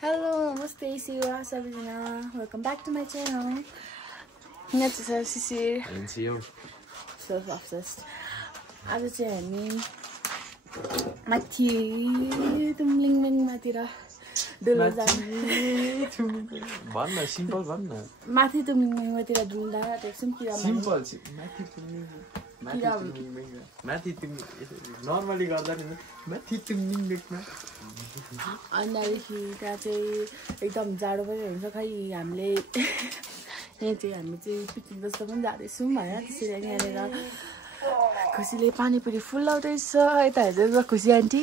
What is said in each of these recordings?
Hello, namaste, Siwa, Sabina. Welcome back to my channel. Next is Sisir. And see you. Self-obsessed. आज चाहिँ हामी माथि तुमलिङमेङमातिर डुल्न जाने भन्न सिम्पल भन्न माथि तुमलिङमेङमातिर डुल्न आँटेको छौँ सिम्पल माथि तुमलिङ माथि तुमलिङ नर्मली गर्दा नि माथि तुमलिङमा अन्त त्यहाँ चाहिँ एकदम जाडो पनि हुन्छ खै हामीले यहाँ चाहिँ हामी चाहिँ पिकनिक जस्तो पनि जाँदैछौँ होइन त्यसरी यहाँनिर खुसीले पानीपुरी फुलाउँदैछ यता हेर्दै खुसी आन्टी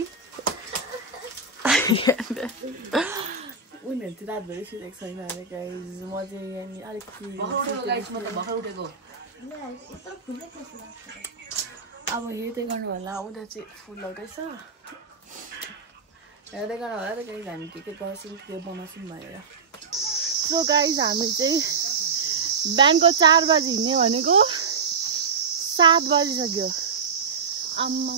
उनीहरू चाहिँ रातभरि सुतेको छैन अरे गाइज म चाहिँ यहाँनिर अलिकति अब हेर्दै गर्नु होला उनीहरू चाहिँ फुलाउँदैछ हेर्दै गर्नु होला त गाइज हामी के गर्छौँ के बनाउँछौँ भनेर सो गाइज हामी चाहिँ बिहानको 4 बजी हिँड्ने भनेको 7 बजिसक्यो आम्मा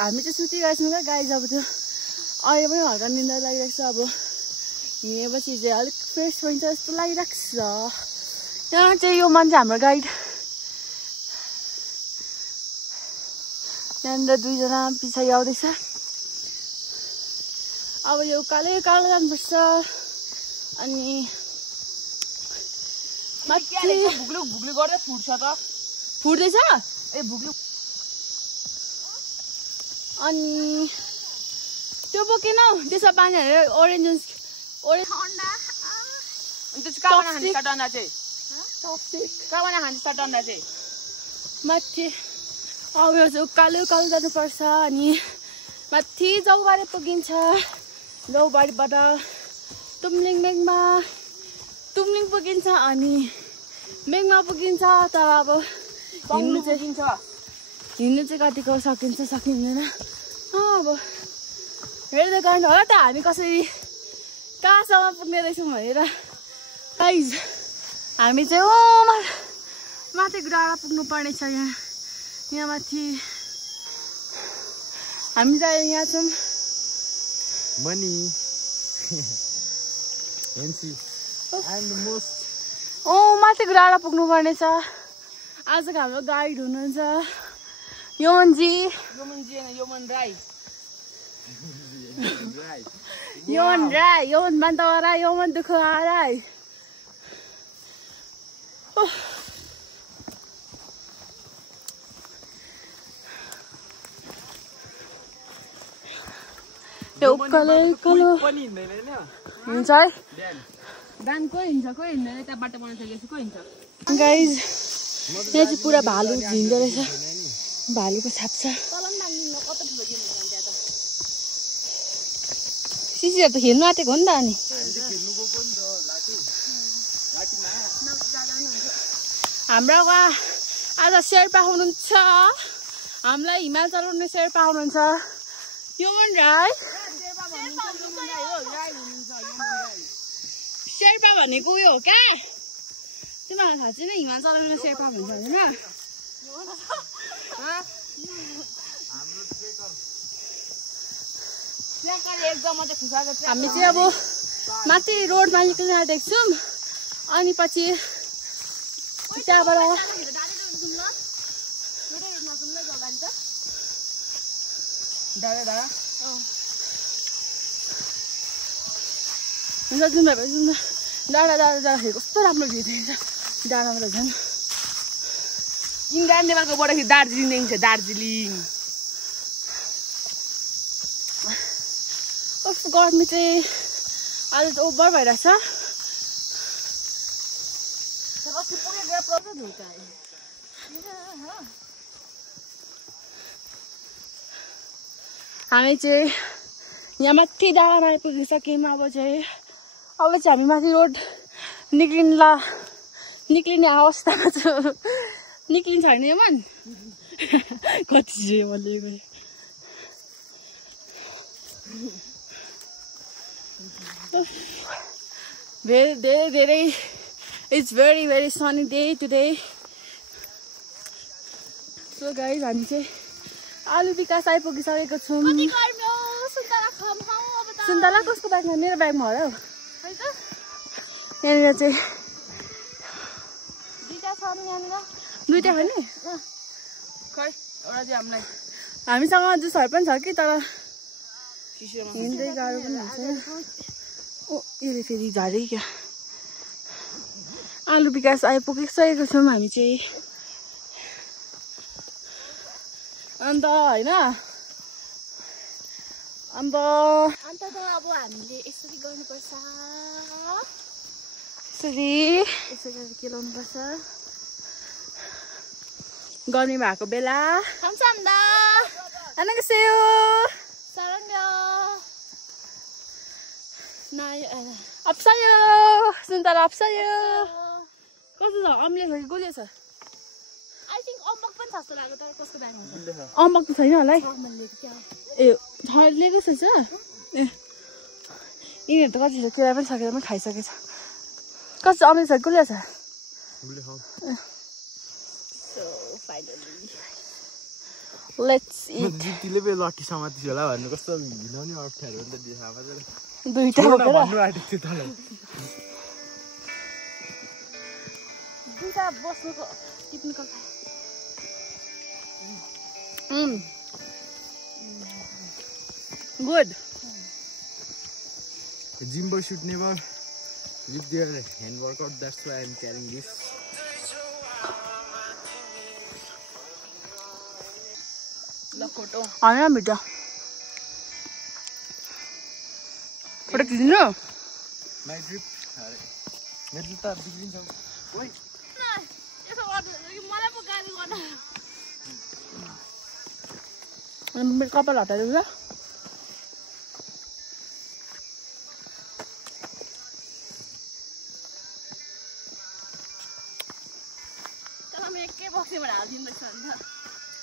हामी चाहिँ सुतिरहेको छौँ क्या गाइज अब त्यो अहिले पनि हल्का निन्दा लागिरहेको छ अब हिँडेपछि चाहिँ अलिक फ्रेस हुन्छ जस्तो लागिरहेको छ यहाँ चाहिँ यो मान्छे हाम्रो गाइड यहाँनिर 2 जना पछाडि आउँदैछ अब यो उकालो जानुपर्छ अनि भुग्लु गर्दै फुट्छ त फुट्दैछ ए भुग्लु अनि त्यो बोकेन त्यसमा पानी हालेर ओरेन्ज ठन्डा अनि त्यो कहाँ खान्छ डन्डा चाहिँ कहाँ खान्छ डन्डा चाहिँ माथि अब यो चाहिँ उकालो जानुपर्छ अनि माथि जौबारी पुगिन्छ जौबारीबाट तुमलिङ पुगिन्छ अनि मेङमा पुगिन्छ तर अब हिँड्नु चाहिँ कतिको सकिन्छ सकिँदैन अब हेर्दै गर्नु होला त हामी कसरी कहाँसम्म पुग्ने रहेछौँ भनेर गाइज हामी चाहिँ माथि डाँडा पुग्नु पर्ने छ यहाँ माथि हामी चाहिँ यहाँ छौँ मनी माथिको डाँडा पुग्नु पर्ने छ आजको हाम्रो गाइड हुनुहुन्छ योमन बान्तवारा योमन दुखुवा राई उकालो हुन्छ है दान कोही हिँड्छ कोही हिँड्दैन यता बाटो बनाउन सकेपछि कोही हिँड्छ गाइज यहाँ चाहिँ पुरा भालु हिँड्दो रहेछ भालुको छाप छ सिसीहरू त खेल्नु आँटेको हो नि त अनि हाम्रो आज शेर्पा हुनुहुन्छ हामीलाई हिमाल चलाउने शेर्पा हुनुहुन्छ योमन राई शेर्पा भनेको उयो हो क्या तिमीहरूलाई थाहा छैन हिमाल चलाउने शेर्पा भन्छ होइन हामी चाहिँ अब माथि रोडमा निक्लिन आँटेको छौँ अनि पछि त्यहाँबाट हुन्छ जाउँ डाँडा जाँदाखेरि कस्तो राम्रो भ्यू देख्छ डाँडामा त झन् इन्डिया नेपालको बढाखेरि दार्जिलिङ देखिन्छ दार्जिलिङ कस्तो गर्मी चाहिँ आज त ओभर भइरहेछ हामी चाहिँ यहाँ माथि डाँडामा आइपुगिसक्यौँ अब चाहिँ हामी माथि रोड निक्लिने अवस्थामा छु निक्लिन्छ होइन यमन कति चाहिँ मैले धेरै it's very sunny day today so guys हामी चाहिँ आलु विकास आइपुगिसकेको छौँ सुन्तला कसको ब्यागमा? मेरो ब्यागमा होला हौ। यहाँनिर चाहिँ दुईटा छ नि यहाँनिर। दुईटा हो नि? खै एउटा चाहिँ हामीलाई। हामीसँग जुसहरू पनि छ कि तर हिँड्दै गाह्रो पनि हुन्छ। ओ यसले फेरि झारे क्या। आलु विकास आइपुगिसकेको छौँ हामी चाहिँ। अन्त होइन अन्त त अब हामीले यसरी गर्नुपर्छ। यसरी गरेर के लाउनुपर्छ गर्ने भएको बेला 감사합니다. 안녕하세요. 사랑해요. 없어요. 순따라 없어요. कस्तो छ? अम्लेट हो कि गोलियो छ? I think अम्बक पनि छ जस्तो लाग्यो तर कसको ब्याग हुन्छ? अम्बक त छैन होला है। मैले क्या ए लिएको छ ए यिनीहरू त कति छ केरा पनि सकेर पनि खाइसकेछ। कस्तो अम्लेट छ गोलियो छ? So finally. Let's eat. जितिले पे लट्ठी समाति होला भन्नु कस्तो घिनाउने अप्ठ्यारो हो नि त देखामा चाहिँ। दुईटा बोकेर भन्नु आँटेको थियो तँलाई। दुईटा बस्नुको टिप्नुको Good. Jimbo should never leave their hand workout. That's why I'm carrying this. ल फोटो होइन बेटा फोटो खिच्नु My drip. मेरो जुत्ता बिग्रिन्छ। ओइ यसो गर्नु यो मलाई पो गाली गर्न। मेरो कपाल हटाइदिनु ल। तर म एकै बक्सीबाट हालिदिँदैछु अन्त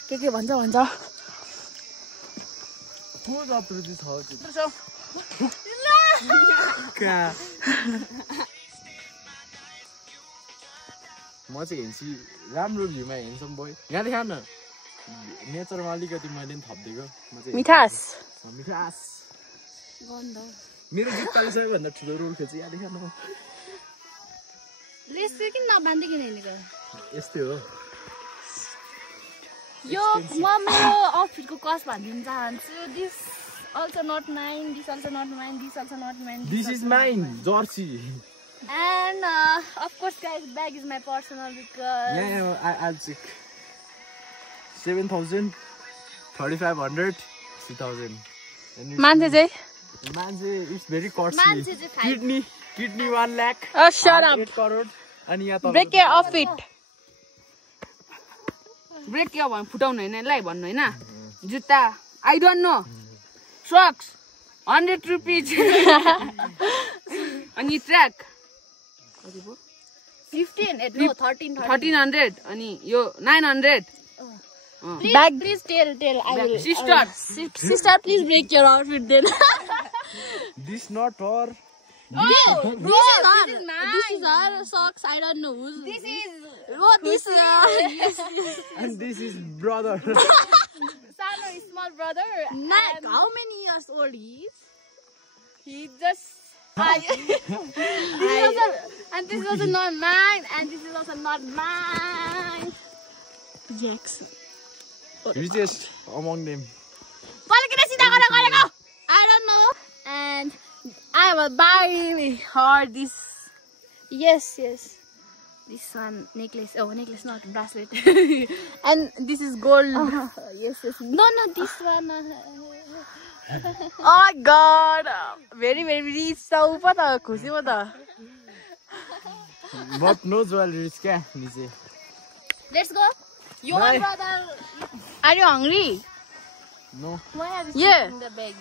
के भन्छ को जत्रो चाहिँ छ त्यसो कहाँ म चाहिँ हेन्सी राम्रो भ्यूमा हेर्छम बोय। यहाँ देखा न नेचरमा अलिकति मैले पनि थपिदिएको। म चाहिँ मिठास मिठास गन्ध मेरो जुत्ताले सबैभन्दा ठुलो रोल खेल्छ। यहाँ देखा न लेस चाहिँ किन नबान्दै किन हिँडेको? यस्तै हो। यो म मेरो आउटफिटको कस्ट भनिदिन चाहन्छु। This also not mine, this also not mine, this also not mine, this is mine jersey. And of course guys, bag is my personal because Yeah, I'll check. 7,000, 3,500, 3,000. मान्छे चाहिँ It's very costly. मान्छे चाहिँ Kidney 1 lakh. shut up. 8 crore. अनि यहाँ Break your outfit. Brake के भन्नु फुटाउनु हैन यसलाई भन्नु हैन। जुत्ता I don't know socks 100 rupees अनि ट्र्याक 1300 अनि यो 900 Bag. Please tell. I will. Sister, please break your outfit then. This not or This is our socks. I don't know who's. This is and this is brother. Sano is small brother. How many years old he is? He just and this is also not mine, and this is also not mine. Jackson. Richest among them. I don't know. And I will buy her this. Yes. This one necklace. Oh, necklace, not bracelet. And this is gold. Yes. No, this one. Oh God, very rich. So, pata खुशी पता. But no jewelry, क्या नीचे. Let's go. Your brother. Are you hungry? No. Why are you Yeah. in the bag?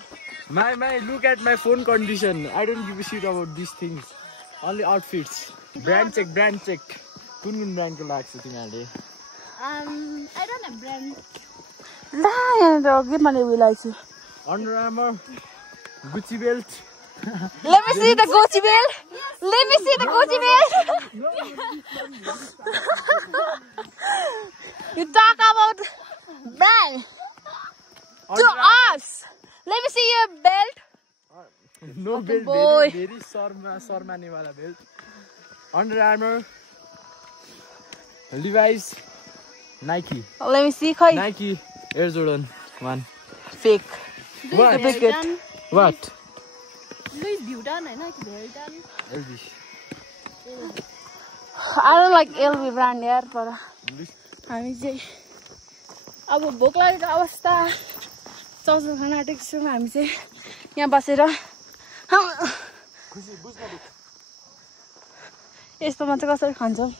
My, look at my phone condition. I don't give a shit about these things. Only outfits. Brand check. कुन brand को लाग्छ तिमीहरुले? I don't have brand. ला यहाँ त अघि मैले उलाइछु. Under Armour, Gucci belt. Let me see the Gucci belt. You talk about brand to us. Let me see your belt. No belt, boy. very Sarmani wala belt. Under Armour, Levi's, Nike. Let me see, Khoi. Nike Air Jordan 1. Fake. What? Duplicate. What? Louis Vuitton, हैन कि Vuitton? LV. I don't like LV brand यार पर हामी चाहिँ अब भोक लागेको अवस्था चाउचाउ खान आँटेको छौँ हामी चाहिँ यहाँ बसेर यस्तोमा चाहिँ कसरी खान्छौँ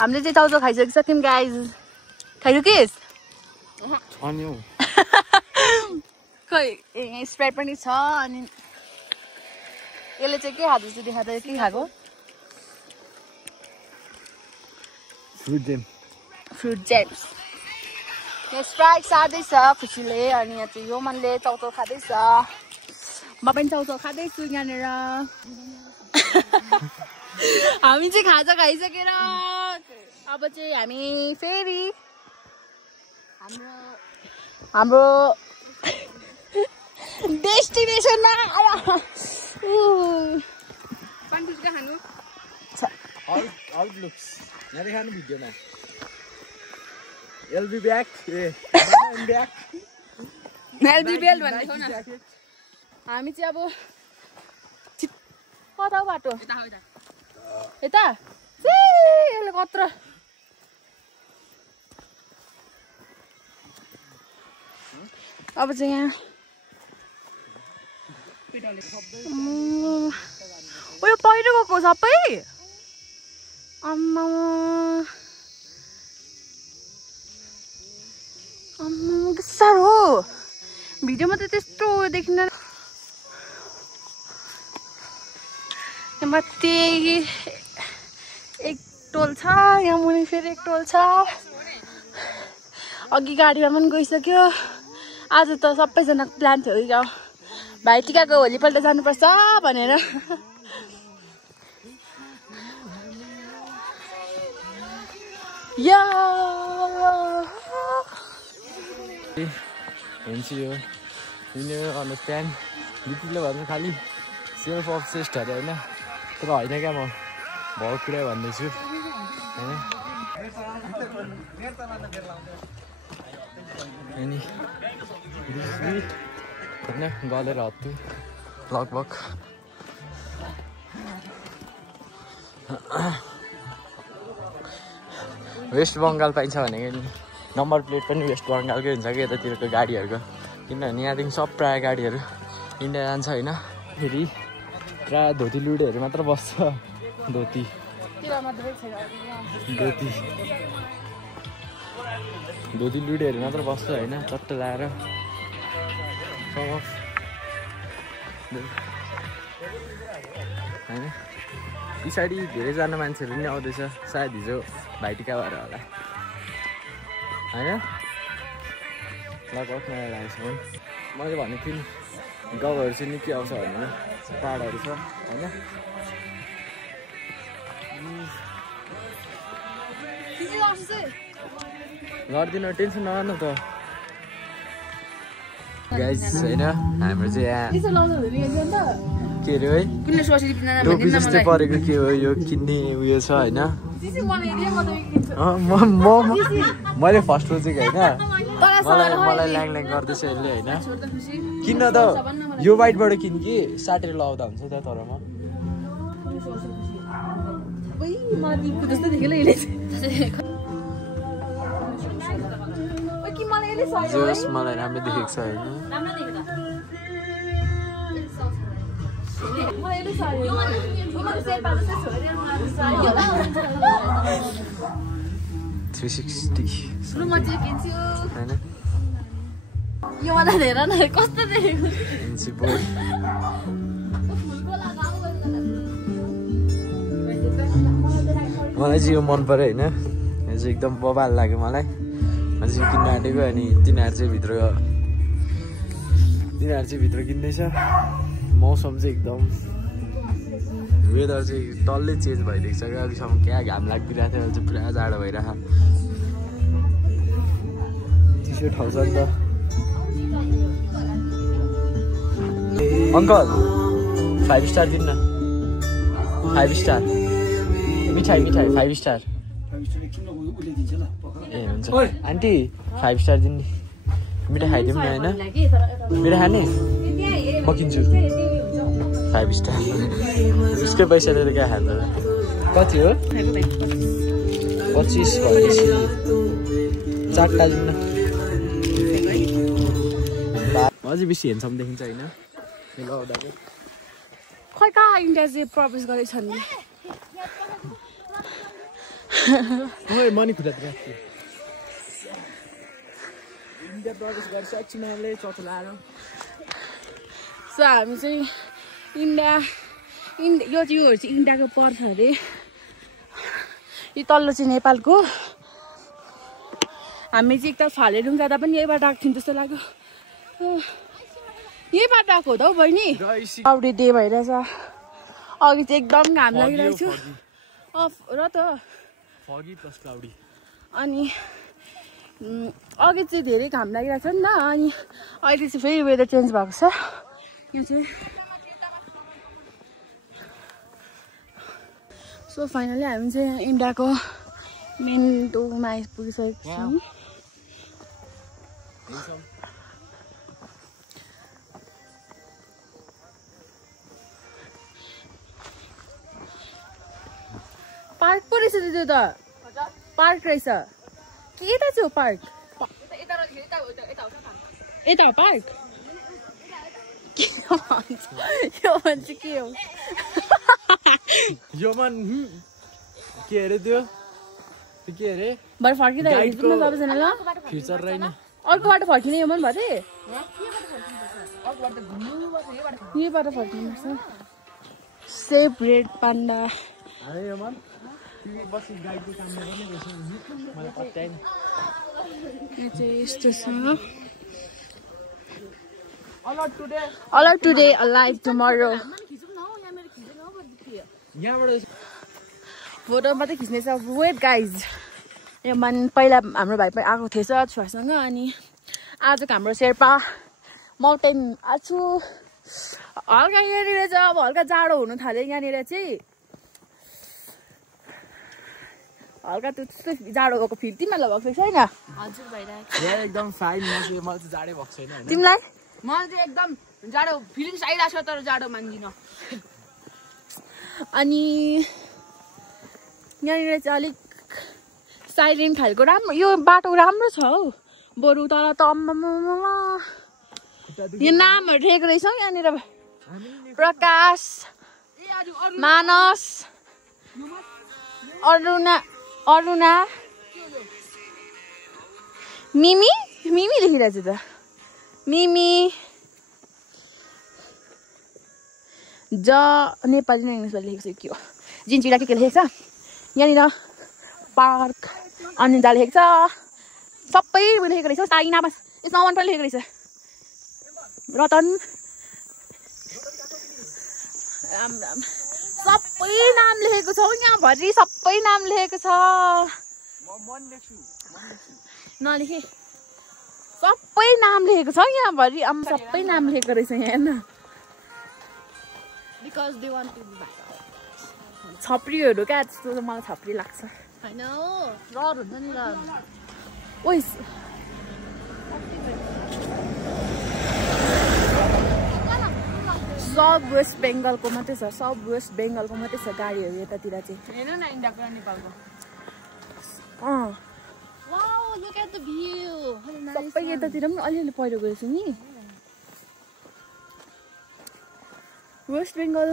हामीले चाहिँ चाउचाउ खाइसकिसक्यौँ गाइज खाइसकिस् अनि खै यहाँ स्प्राइट पनि छ अनि यसले चाहिँ के खाँदैछ देखाएको के खाएको फ्रुट जेम्स यहाँ स्प्राइट सार्दैछ खुसीले अनि यहाँ चाहिँ यो मनले चाउचाउ खाँदैछ म पनि चाउचाउ खाँदैछु यहाँनिर हामी चाहिँ खाजा खाइसकेर अब चाहिँ हामी फेरि हाम्रो डेस्टिनेसनमा पानीका खानु आउटलुक्स यहाँ देखाउनु भिडियोमा एलबी ब्याक ब्याक एलबी बेल भन्ने छ न हामी चाहिँ अब कता बाटो यता यसले कत्रो अब चाहिँ यहाँ उयो पहिरो गएको सबै आम्मा के साह्रो हो भिडियोमा त त्यस्तो देखिँदैन माथि एक टोल छ यहाँ मुनि फेरि एक टोल छ अघि गाडीमा पनि गइसक्यो आज त सबैजना प्लान थियो क्या भाइटिकाको भोलिपल्ट जानुपर्छ भनेर या यो अन्डरस्ट्यान्ड लिटुले भन्नु खालि सेल्फ अब्सेस्डहरू होइन तर होइन क्या म भएको कुरा भन्दैछु होइन अनि होइन गलेर हत्तु लगभग वेस्ट बङ्गाल पाइन्छ भनेको नि नम्बर प्लेट पनि वेस्ट बङ्गालकै हुन्छ कि यतातिरको गाडीहरूको किनभने यहाँदेखि सब प्रायः गाडीहरू इन्डिया जान्छ होइन फेरि प्रायः धोती लुडेहरू मात्र बस्छ धोती लुडेहरू मात्र बस्छ होइन चट्ट लाएर होइन पछाडि धेरैजना मान्छेहरू पनि आउँदैछ सायद हिजो भाइटिका भएर होला होइन लगभग नयाँ लागेको छ मैले भनेको थिएँ नि गाउँहरू चाहिँ निकै आउँछ भनेर पाहाडहरू छ होइन गर्दिनँ टेन्सन नगर्नु त गाइस होइन हाम्रो चाहिँ यहाँ के अरे है टोपी जस्तै परेको के हो यो किन्ने उयो छ होइन मैले फर्स्ट रोजेको होइन मलाई ल्याङ गर्दैछ यसले होइन किन्न त यो वाइटबाट किन कि साटेर लगाउँदा हुन्छ त तरमा जोस् मलाई राम्रो देखेको छ होइन 360 होइन यो मलाई हेर न कस्तो देखेको मलाई चाहिँ यो मन पर्यो होइन यो चाहिँ एकदम बबाल लाग्यो मलाई अझै किन्न आँटेको अनि तिनीहरू चाहिँ भित्र तिनीहरू चाहिँ भित्र किन्दैछ मौसम चाहिँ एकदम वेदर चाहिँ डल्लै चेन्ज भइदिएको छ क्या अघिसम्म क्या घाम लागिदिरहेको थियो अहिले चाहिँ पुरा जाडो भइरहेको चिसो ठाउँ छ नि त अङ्कल 5 स्टार दिनु न 5 स्टार मिठाई 5 स्टार ए हुन्छ आन्टी 5 स्टार दिनु नि मिठाई खाइदिउँ न होइन मिठाई खाने म किन्छु 5 स्टार उसकै पैसाले त क्या खान्छ कति हो 25 भनेपछि 4टा दिनु न अझै बेसी हेर्छौँ देखिन्छ होइन खै कहाँ इन्डिया चाहिँ प्रवेश गरेछ नि मनी खुट्टा इन्डिया प्रवेश गरिसकेको छु मैले चौथो लाएर सो हामी चाहिँ इन्डिया यो चाहिँ इन्डियाको पर्छ अरे यो तल्लो चाहिँ नेपालको हामी चाहिँ एकताल फालेरुङ जाँदा पनि यहीबाट आएको थियौँ जस्तो लाग्यो यहीबाट आएको हो त हौ बहिनी क्लाउडी डे भइरहेछ अघि चाहिँ एकदम घाम लागिरहेको छु र त अनि अघि चाहिँ धेरै घाम लागिरहेको छ नि त अनि अहिले चाहिँ फेरि वेदर चेन्ज भएको छ यो चाहिँ सो फाइनली हामी चाहिँ इन्डियाको मेन टोमा आइपुगिसकेको छौँ पार्क पो रहेछ त्यो त पार्क रहेछ के यता चाहिँ हो पार्क यता हो पार्क के भन्छ यो भन्छ के हो यो मन के अरे त्यो के अरे भरे फर्किँदा हेर्नु न सबैजना ल फ्युचर रहेन अर्को बाटो फर्किने यो मन भरे यहीबाट फर्किनुपर्छ सेफ रेड पान्डा यो मन बसी गाइडको काम गर्ने रहेछ मलाई पत्ता छैन यो चाहिँ यस्तो छ अलर्ट टुडे अलाइभ टुमरो यहाँबाट फोटो मात्रै खिच्ने छ वेट गाइज यो मन पहिला हाम्रो भाइ पनि आएको थिएछ छुवासँग अनि आजको हाम्रो शेर्पा माउन्टेन आछु हल्का यहाँनिर चाहिँ अब हल्का जाडो हुनु थाल्यो यहाँनिर चाहिँ हल्का त्यस्तो जाडो भएको फिल तिमीलाई भएको छैन हजुर भइरहेको यहाँ एकदम फाइन मलाई चाहिँ जाडै भएको छैन तिमीलाई मलाई चाहिँ एकदम जाडो फिलिङ्स आइरहेको छ तर जाडो मान्दिनँ अनि यहाँनिर चाहिँ अलिक साइलेन्ट खालको राम्रो यो बाटो राम्रो छ हौ बरु तर त यो नामहरू लेखेको रहेछ हौ यहाँनिर प्रकाश मानस अरुणा मिमी लेखिरहेछ त मिमी नेपाली र इङ्ग्लिसमा लेखेको छ के हो जिन्चीलाई के लेखेको छ यहाँनिर पार्क अनिन्दा लेखेको छ सबै लेखेको रहेछ साइना बस यसमा मन पनि लेखेको रहेछ रतन राम सबै नाम लेखेको छ यहाँभरि सबै नाम लेखेको छ नलेखे सबै नाम लेखेको छ यहाँभरि सबै नाम लेखेको रहेछ यहाँ हेर्न because they want to be छप्रीहरू क्या त्यस्तो मलाई छप्री लाग्छ होइन रहर हुन्छ नि रहर ओइ सब वेस्ट बेङ्गलको मात्रै छ गाडीहरू यतातिर चाहिँ हेर्नु न इन्डियाको र नेपालको wow look at the view सबै यतातिर पनि अलिअलि पहिरो गएछ नि वेस्ट बेङ्गल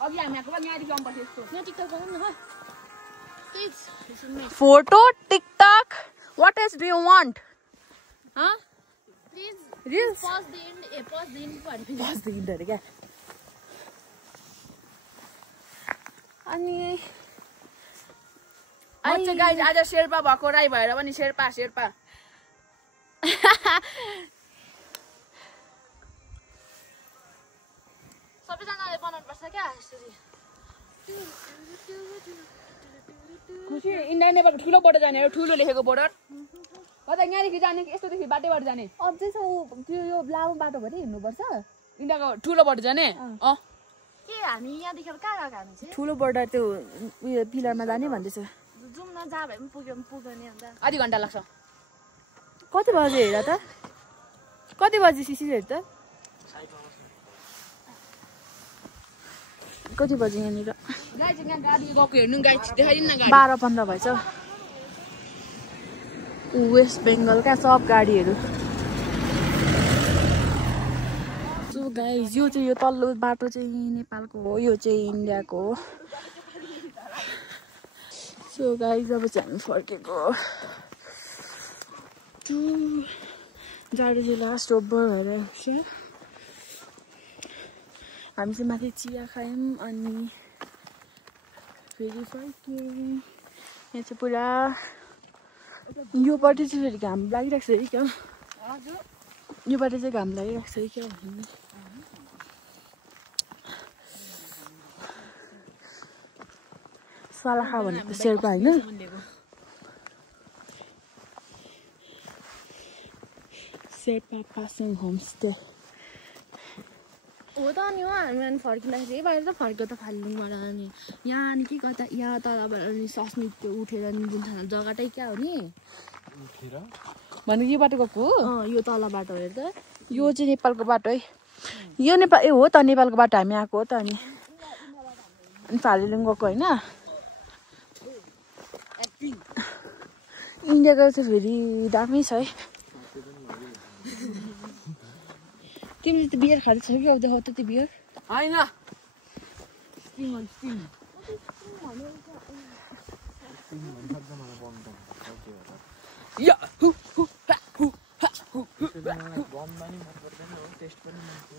अघि हामी आएको यहाँदेखि आउनु पर्छ यस्तो यहाँ टिकटक गरौँ न photo TikTok what else do you want please reels pause the end अरे क्या अनि अच्छा गाइज आज शेर्पा भएको राई भएर पनि शेर्पा सबैजनाले बनाउनुपर्छ क्या यसरी खुसी इन्डिया नेपाल ठुलो बोर्डर जाने हो ठुलो लेखेको बोर्डर कता यहाँदेखि जाने कि यस्तोदेखि बाटैबाट जाने अझै छ त्यो यो लामो बाटोभरि हिँड्नुपर्छ इन्डियाको ठुलो बोर्डर जाने के हामी यहाँदेखि कहाँ गएको हामी चाहिँ ठुलो बोर्डर त्यो उयो पिलरमा जाने भन्दैछ जाउँ न जहाँ भए पनि पुग्यो नि अन्त आधी घन्टा लाग्छ कति बजे हेर त कति बजे सिसी हेर त कति बजे यहाँनिर गाई चाहिँ यहाँ गाडी गएको हेर्नु गाई देखाइदिनु न गाडी 12:15 भएछ वेस्ट बेङ्गलका सब गाडीहरू सो गाइज यो चाहिँ यो तल्लो बाटो चाहिँ नेपालको हो यो चाहिँ इन्डियाको हो सो गाइज अब चाहिँ हामी फर्केको जाडो चाहिँ लास्ट ओभर भएर हामी चाहिँ माथि चिया खायौँ अनि फेरि फर्क्यौँ यहाँ चाहिँ पुरा योपट्टि चाहिँ फेरि घाम लागिरहेको छ है क्या योपट्टि चाहिँ घाम लागिरहेको छ है क्या भन्नु सलाखा भनेको शेर्पा होइन शेर्पा पासिङ होमस्टे हो त अनि हो हामी फर्किँदाखेरि बाहिर त फर्क्यो त फाल्टुङबाट अनि यहाँ अनि के कता यहाँ तलबाट अनि सस्मित त्यो उठेर अनि जुन ठाउँ जग्गाटै क्या हो नि भनेको यो बाटो गएको हो यो तल बाटो हेर त यो चाहिँ नेपालको बाटो है यो नेपाल ए हो त नेपालको बाटो हामी आएको हो त अनि फालुङ गएको होइन इन्डियाको चाहिँ फेरि दामी छ है तिमीले त बियर खाँदैछौ कि आउँदै हो त त्यो बियर होइन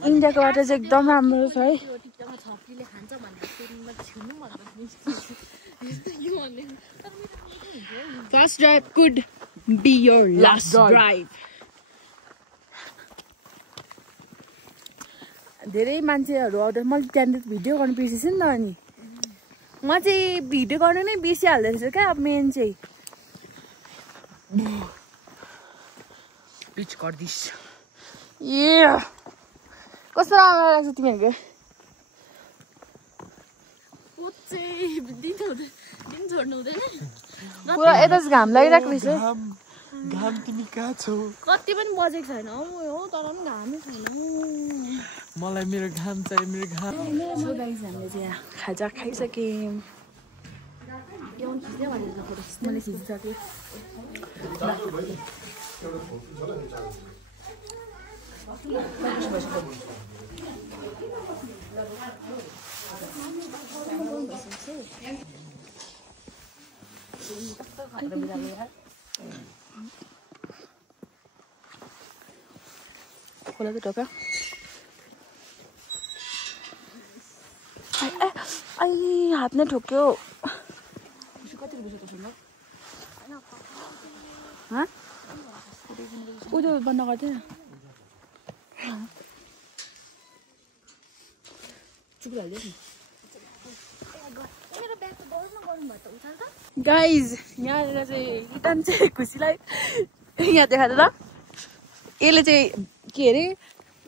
इन्डियाको बाटो चाहिँ एकदम राम्रो छ है छप्लीले खान्छ भनेर छुनु first drive could be your last drive धेरै मान्छेहरू आउँदा मैले त्यहाँनिर भिडियो गर्नु बिर्सेछु नि त अनि म चाहिँ भिडियो गर्नु नै बिर्सिहाल्दो रहेछ क्या अब मेन चाहिँ पिच गर्दिस ए कस्तो राम्रो लाग्छ तिमीहरूको पुरा यता चाहिँ घाम लागिरहेको रहेछ घाम तिमी कहाँ छौ कति पनि बजेको छैन हो तर पनि घामै छैन मलाई मेरो घाम चाहियो मेरो घाम सो गाइस हामीले चाहिँ यहाँ खाजा खाइसक्यौँ मैले खिचिसकेँ खोला त ढोका आई हात नै ठोक्यो उयो बन्द गर्दैन गाइज यहाँनिर चाहिँ रिटर्न चाहिँ खुसीलाई यहाँ देखाएर ल यसले चाहिँ के अरे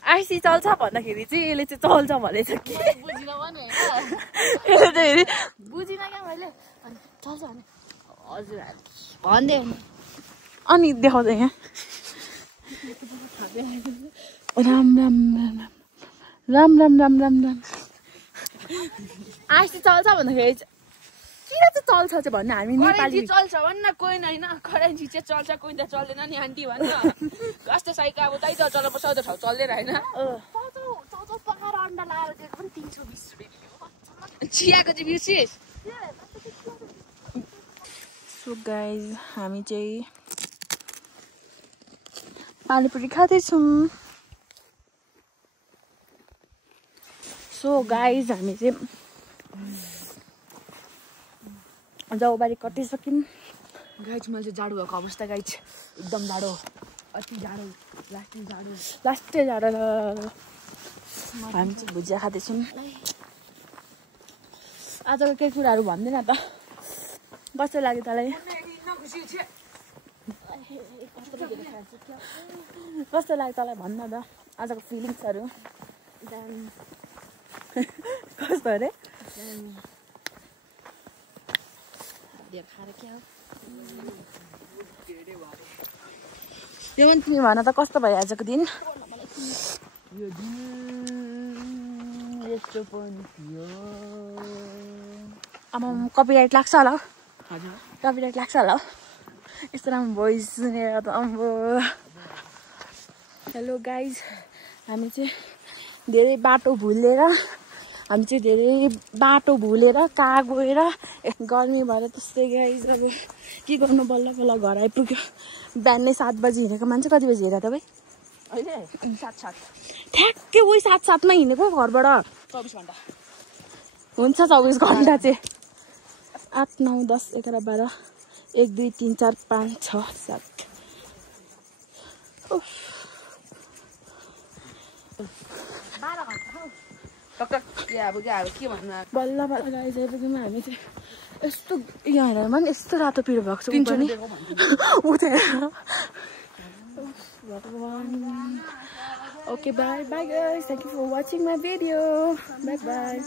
आइसी चल्छ भन्दाखेरि चाहिँ यसले चाहिँ चल्छ भनेछ कि यसले चाहिँ बुझिनँ क्या मैले चल्छ भने हजुर भनिदिएँ अनि देखाउँछ यहाँ राम राम राम राम राम राम राम राम आइसी चल्छ भन्दाखेरि किन चाहिँ चल्छ चाहिँ भन्नु हामी नेपाली चल्छ भन्न कोही होइन करेन्सी चाहिँ चल्छ कोही त चल्दैन नि आन्टी भन्न कस्तो साइका अब तै त चलाउनु पर्छ ठाउँ चल्दैन होइन पकाएर अन्डा लगाएर दिएको पनि 320 रुपियाँ चियाको चाहिँ बिर्सिस् सो गाइज हामी चाहिँ पानीपुरी खाँदैछौँ सो गाइज हामी चाहिँ जाउबारी कटिसक्यौँ गाइज मैले चाहिँ जाडो भएको अवस्था गाइज एकदम जाडो अति जाडो लास्टै जाडो लास्टै जाडो हामी चाहिँ भुजिया खाँदैछौँ। आजको केही कुराहरू भन्दैन त, कस्तो लाग्यो तँलाई? कस्तो लाग्यो तँलाई भन्न त आजको फिलिङ्सहरू? कस्तो अरे? त्यो पनि तिमी भन त कस्तो भयो आजको दिन? यो दिन यस्तो पनि थियो। अब कपिराइट लाग्छ होला हौ। हजुर कपिराइट लाग्छ होला हौ यस्तो राम्रो भोइस सुनेर त। अम्बो हेलो गाइज, हामी चाहिँ धेरै बाटो भुलेर कहाँ गएर गर्मी भएर त्यस्तै गाइज अब के गर्नु, बल्ल बल्ल घर आइपुग्यो। बिहानै 7 बजी हिँडेको मान्छे कति बजी हिँडेर तपाईँ? अहिले 7 ठ्याक्कै उही 7-7मा हिँडेको घरबाट। 24 घण्टा हुन्छ 24 घण्टा चाहिँ 8, 9, 10, 11, 12, 1, 2, 3, 4, 5, 6, 7। के भन्नु बल्ल बल्ल गाइज आइपुग्यौँ हामी चाहिँ। यस्तो यहाँ हेरेर पनि यस्तो रातो पिरो भएको छ पनि उठेर। Okay, bye guys, thank you for watching my video. Bye.